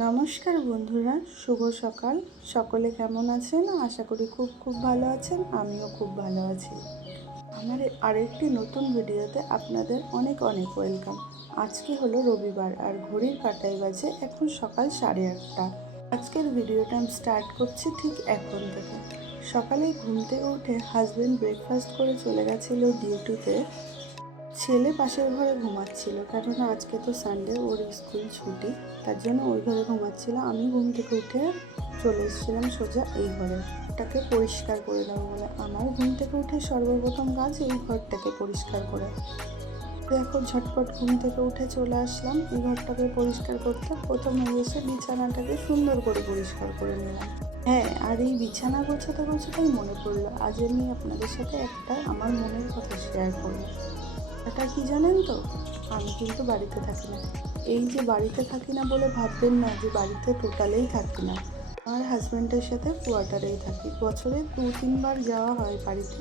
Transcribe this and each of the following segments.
নমস্কার বন্ধুরা, শুভ সকাল। সকলে কেমন আছেন? আশা করি খুব ভালো আছেন। আমিও খুব ভালো আছি। আমার আরেকটি নতুন ভিডিওতে আপনাদের অনেক ওয়েলকাম। আজকে হলো রবিবার আর ঘড়ির কাঁটায় বাজে এখন সকাল 8:30। আজকের ভিডিওটা আমি স্টার্ট করছি ঠিক এখন থেকে। সকালে ঘুম থেকে উঠে হাজব্যান্ড ব্রেকফাস্ট করে চলে গেছিলো ডিউটিতে। ছেলে পাশের ঘরে ঘুমাচ্ছিল, কেননা আজকে তো সানডে, ওর স্কুল ছুটি, তার জন্য ওই ঘরে ঘুমাচ্ছিল। আমি ঘুম থেকে উঠে চলে এসেছিলাম সোজা এই ঘরে, ওটাকে পরিষ্কার করে দেবো বলে। আমার ঘুম থেকে উঠে সর্বপ্রথম কাজ এই ঘরটাকে পরিষ্কার করে। দেখো, ঝটপট ঘুম থেকে উঠে চলে আসলাম এই ঘরটাকে পরিষ্কার করতে। প্রথমে এসে বিছানাটাকে সুন্দর করে পরিষ্কার করে নিলাম। হ্যাঁ, আর এই বিছানা গোছাতেই মনে পড়লো, আজ আমি আপনাদের সাথে একটা আমার মনের কথা শেয়ার করবো। এটা কি জানেন তো, আমি কিন্তু বাড়িতে থাকি না। এই যে বাড়িতে থাকি না বলে ভাববেন না যে বাড়িতে টোটালেই থাকি না। আমার হাজব্যান্ডের সাথে কোয়ার্টারেই থাকি। বছরে 2-3 বার যাওয়া হয় বাড়িতে।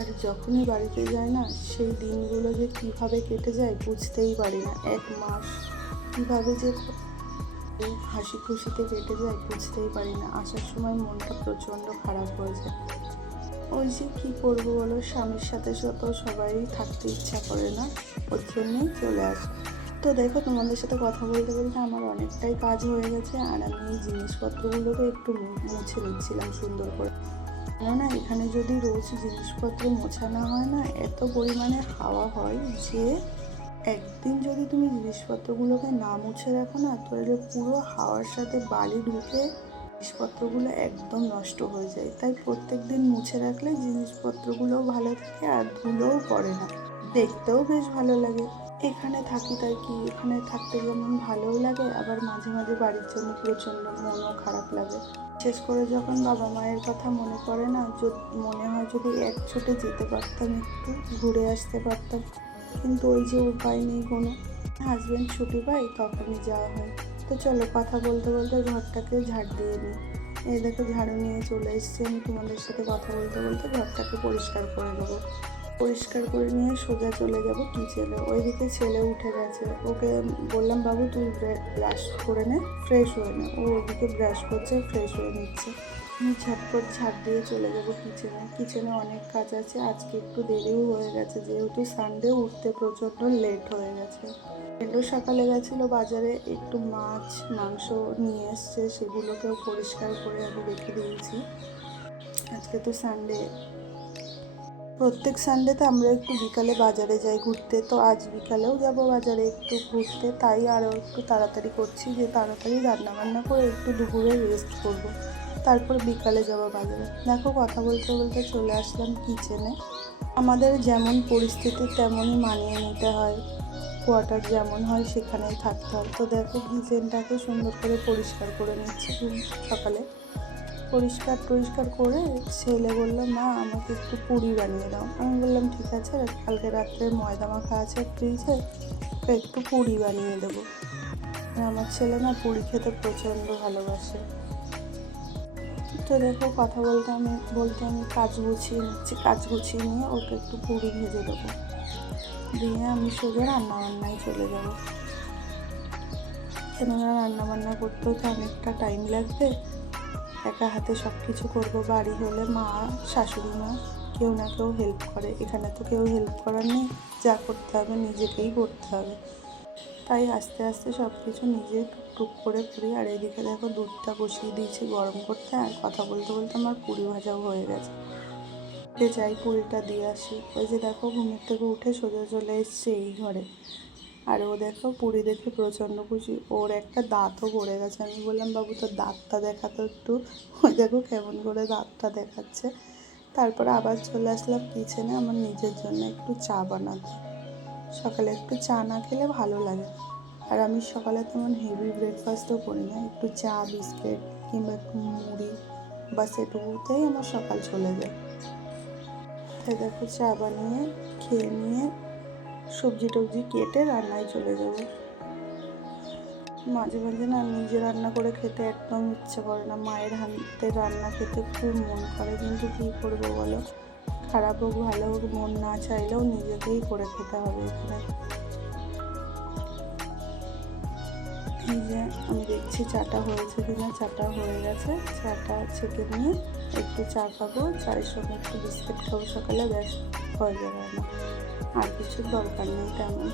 আর যখনই বাড়িতে যায় না, সেই দিনগুলো যে কীভাবে কেটে যায় বুঝতেই পারি না। 1 মাস কীভাবে যে হাসি খুশিতে কেটে যায় বুঝতেই পারি না। আসার সময় মনটা প্রচণ্ড খারাপ হয়ে যায়। ওই যে কী করবো বলো, স্বামীর সাথে তো সবাই থাকতে ইচ্ছা করে না, ওর জন্যই চলে আসে। তো দেখো, তোমাদের সাথে কথা বলতে বলতে আমার অনেকটাই কাজ হয়ে গেছে, আর আমি এই জিনিসপত্রগুলোকে একটু মুছে নিচ্ছিলাম সুন্দর করে। কেননা এখানে যদি রোজ জিনিসপত্র মোছা না হয় না, এত পরিমাণে হাওয়া হয় যে একদিন যদি তুমি জিনিসপত্রগুলোকে না মুছে রাখো না, তাহলে পুরো হাওয়ার সাথে বালি ঢুকে জিনিসপত্রগুলো একদম নষ্ট হয়ে যায়। তাই প্রত্যেক দিন মুছে রাখলে জিনিসপত্রগুলোও ভালো থাকে আর ধুলোও পড়ে না, দেখতেও বেশ ভালো লাগে। এখানে থাকি তাই কি, এখানে থাকতে যেমন ভালোও লাগে, আবার মাঝে মাঝে বাড়ির জন্য প্রচণ্ড মনও খারাপ লাগে। বিশেষ করে যখন বাবা মায়ের কথা মনে পড়ে না, মনে হয় যদি এক ছোটে যেতে পারতাম, একটু ঘুরে আসতে পারতাম, কিন্তু ওই যে উপায় নেই কোনো। হাজব্যান্ড ছুটি পায় তখনই যাওয়া হয়। তো চলো, কথা বলতে বলতে ঘরটাকে ঝাড় দিয়ে নিই। এই দেখো, ঝাড়ু নিয়ে চলে এসেছি। আমি তোমাদের সাথে কথা বলতে বলতে ঘরটাকে পরিষ্কার করে নেবো। পরিষ্কার করে নিয়ে সোজা চলে যাব কিচেনে। ওইদিকে ছেলে উঠে গেছে, ওকে বললাম বাবু তুই ব্রাশ করে নে, ফ্রেশ হয়ে নে। ও ওইদিকে ব্রাশ করছে, ফ্রেশ হয়ে নিচ্ছে। আমি ঝটপট ঝাড় দিয়ে চলে যাব কিচেনে অনেক কাজ আছে। আজকে একটু দেরিও হয়ে গেছে, যেহেতু সানডে, উঠতে প্রচণ্ড লেট হয়ে গেছে। এলো সকালে গেছিলো বাজারে, একটু মাছ মাংস নিয়ে এসছে, সেগুলোকেও পরিষ্কার করে আমি রেখে দিয়েছি। আজকে তো সানডে, প্রত্যেক সানডেতে আমরা একটু বিকালে বাজারে যাই ঘুরতে, তো আজ বিকালেও যাব বাজারে একটু ঘুরতে। তাই আরও একটু তাড়াতাড়ি করছি, যে তাড়াতাড়ি রান্নাবান্না করে একটু দুপুরে রেস্ট করব, তারপর বিকালে যাব বাজারে। দেখো, কথা বলতে বলতে চলে আসলাম কিচেনে। আমাদের যেমন পরিস্থিতি তেমনই মানিয়ে নিতে হয়, কোয়ার্টার যেমন হয় সেখানেই থাকতে হয়। তো দেখো, কিচেনটাকে সুন্দর করে পরিষ্কার করে নিচ্ছি সকালে। পরিষ্কার করে ছেলে বললো মা আমাকে একটু পুরি বানিয়ে দাও। আমি বললাম ঠিক আছে, কালকে রাত্রে ময়দা মাখা আছে ফ্রিজে, তো একটু পুরি বানিয়ে দেবো। আমার ছেলে না পুরি খেতে প্রচণ্ড ভালোবাসে। তো দেখো, কথা বলতে আমি কাজ গুছিয়ে নিচ্ছি। কাজ গুছিয়ে নিয়ে ওকে একটু পুরি ভেজে দেবো, দিয়ে আমি সোজা রান্নাবান্নায় চলে যাবো। কেননা রান্নাবান্না করতেও তো অনেকটা টাইম লাগবে, একা হাতে সব কিছু করবো। বাড়ি হলে মা, শাশুড়ি মা কেউ না কেউ হেল্প করে, এখানে তো কেউ হেল্প করার নেই, যা করতে হবে নিজেকেই করতে হবে। তাই আস্তে আস্তে সব কিছু নিজে টুকটুক করে করি। আর এদিকে দেখো, দুধটা বসিয়ে দিয়েছি গরম করতে, আর কথা বলতে বলতে আমার পুরি ভাজাও হয়ে গেছে। যাই পুরিটা দিয়ে আসি। ওই যে দেখো, ঘুমের থেকে উঠে সোজা চলে এসছে এই ঘরে। আর ও দেখো, পুরি দেখে প্রচণ্ড খুশি, ওর একটা দাঁতও পড়ে গেছে। আমি বললাম বাবু তোর দাঁতটা দেখাতো একটু। ওই দেখো কেমন করে দাঁতটা দেখাচ্ছে। তারপরে আবার চলে আসলাম কিচেনে আমার নিজের জন্য একটু চা বানাতে। সকালে একটু চা না খেলে ভালো লাগে। আর আমি সকালে তেমন হেভি ব্রেকফাস্টও করি না, একটু চা বিস্কিট কিংবা একটু মুড়ি বা সেটুকুতেই আমার সকাল চলে যায়। তাই দেখো, চা বানিয়ে খেয়ে নিয়ে সবজি টবজি কেটে রান্নায় চলে যাব। মাঝে মাঝে না নিজে রান্না করে খেতে একদম ইচ্ছে করে না, মায়ের হাতে রান্না খেতে খুব মন করে, কিন্তু কী করবো বলো, খারাপ হোক ভালো হোক মন না চাইলেও নিজেকেই করে খেতে হবে। এখানে এই যে আমি দেখছি চাটা হয়েছে কিনা। চাটা হয়ে গেছে। চাটা ছেঁকে নিয়ে একটু চা খাবো, চায়ের সঙ্গে একটু বিস্কিট খাবো সকালে, ব্যাস হয়ে যাবে আমার, আর কিছু দরকার নেই তেমন।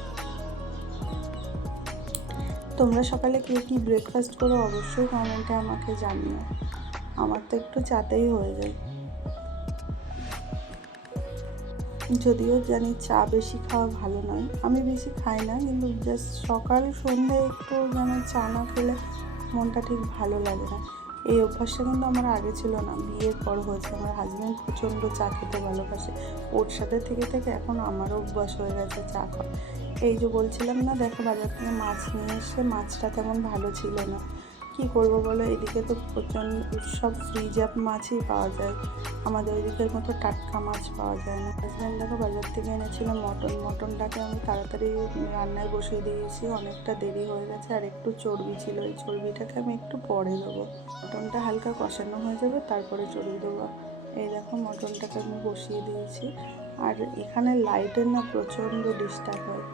তোমরা সকালে কে কী ব্রেকফাস্ট করো অবশ্যই কমেন্টে আমাকে জানিও। আমার তো একটু চাতেই হয়ে যায়। যদিও জানি চা বেশি খাওয়া ভালো নয়, আমি বেশি খাই না, কিন্তু জাস্ট সকাল সন্ধ্যে একটু যেন চা না খেলে মনটা ঠিক ভালো লাগে না। এই অভ্যাসটা কিন্তু আমার আগে ছিল না, বিয়ের পর হয়েছে। আমার হাজব্যান্ড প্রচণ্ড চা খেতে ভালোবাসে, ওর সাথে থেকে থেকে এখন আমারও অভ্যাস হয়ে গেছে চা খাওয়া। এই যে বলছিলাম না, দেখো বাজার থেকে মাছ নিয়ে এসে মাছটা তেমন ভালো ছিল না। কী করবো বলো, এদিকে তো প্রচণ্ড সব ফ্রিজ আপ মাছই পাওয়া যায়, আমাদের ওইদিকের মতো টাটকা মাছ পাওয়া যায় না। হাজব্যান্ড দেখো বাজার থেকে এনেছিলাম মটনটাকে আমি তাড়াতাড়ি রান্নায় বসিয়ে দিয়েছি, অনেকটা দেরি হয়ে গেছে। আর একটু চর্বি ছিল, এই চর্বিটাকে আমি একটু পরে দেবো। মটনটা হালকা কষানো হয়ে যাবে, তারপরে চর্বি দেবো। এই দেখো মটনটাকে আমি বসিয়ে দিয়েছি। আর এখানে লাইটের না প্রচণ্ড ডিস্টার্ব হয়,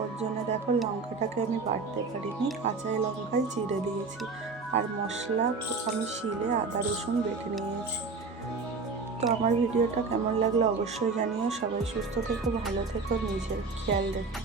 ওর জন্য দেখো লঙ্কাটাকে আমি বাটতে পারিনি, কাঁচাই লঙ্কায় চিড়ে দিয়েছি। আর মশলা আমি শিলে আদা রসুন বেটে নিয়েছি। তো আমার ভিডিওটা কেমন লাগলো অবশ্যই জানিও। সবাই সুস্থ থেকো, ভালো থেকো, নিজের খেয়াল রেখো।